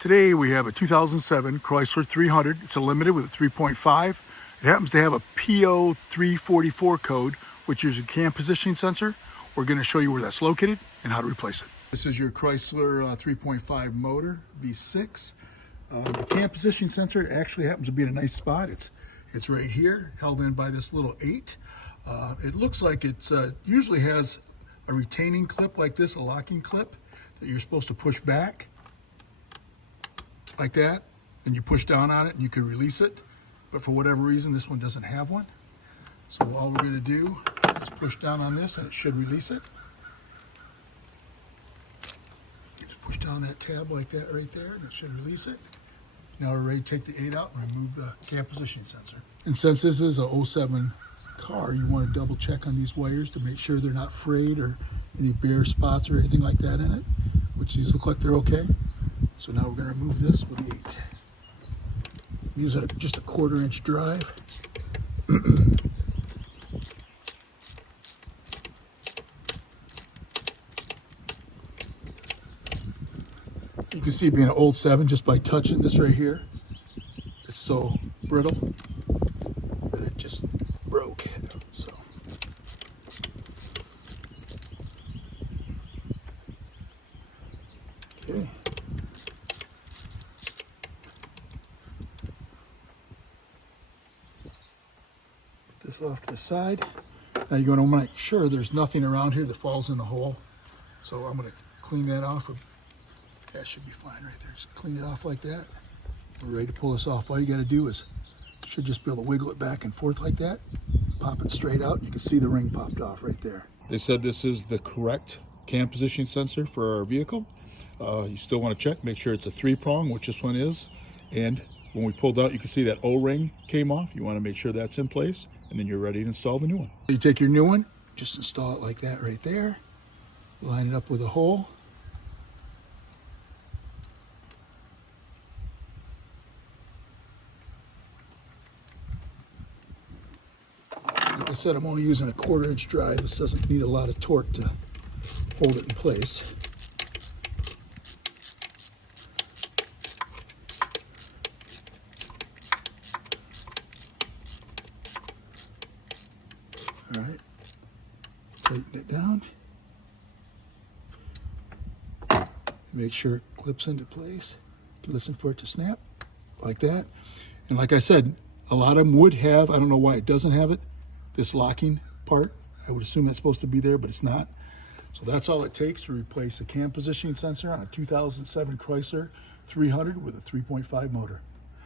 Today we have a 2007 Chrysler 300. It's a limited with a 3.5. It happens to have a PO344 code, which is a cam positioning sensor. We're going to show you where that's located and how to replace it. This is your Chrysler 3.5 motor, V6. The cam positioning sensor actually happens to be in a nice spot. It's right here, held in by this little 8. It looks like it usually has a retaining clip like this, a locking clip that you're supposed to push back like that, and you push down on it and you can release it. But for whatever reason, this one doesn't have one. So all we're going to do is push down on this and it should release it. You just push down that tab like that right there and it should release it. Now we're ready to take the 8 out and remove the cam positioning sensor. And since this is a 07 car, you want to double check on these wires to make sure they're not frayed or any bare spots or anything like that in it, which these look like they're okay. So now we're going to remove this with the 8. Use just a 1/4 inch drive. You can see being an old 7 just by touching this right here. It's so brittle that it just broke. So okay. This off to the side. Now you're going to make sure there's nothing around here that falls in the hole. So I'm going to clean that off. That should be fine right there. Just clean it off like that. We're ready to pull this off. All you got to do is, should just be able to wiggle it back and forth like that. Pop it straight out. And you can see the ring popped off right there. They said this is the correct cam positioning sensor for our vehicle. You still want to check, make sure it's a 3-prong, which this one is. And when we pulled out, you can see that O-ring came off. You want to make sure that's in place, and then you're ready to install the new one. You take your new one, just install it like that right there. Line it up with a hole. Like I said, I'm only using a 1/4 inch drive. This doesn't need a lot of torque to hold it in place. All right, tighten it down. Make sure it clips into place. Listen for it to snap like that. And like I said, a lot of them would have, I don't know why it doesn't have it, this locking part. I would assume that's supposed to be there, but it's not. So that's all it takes to replace a cam positioning sensor on a 2007 Chrysler 300 with a 3.5 motor.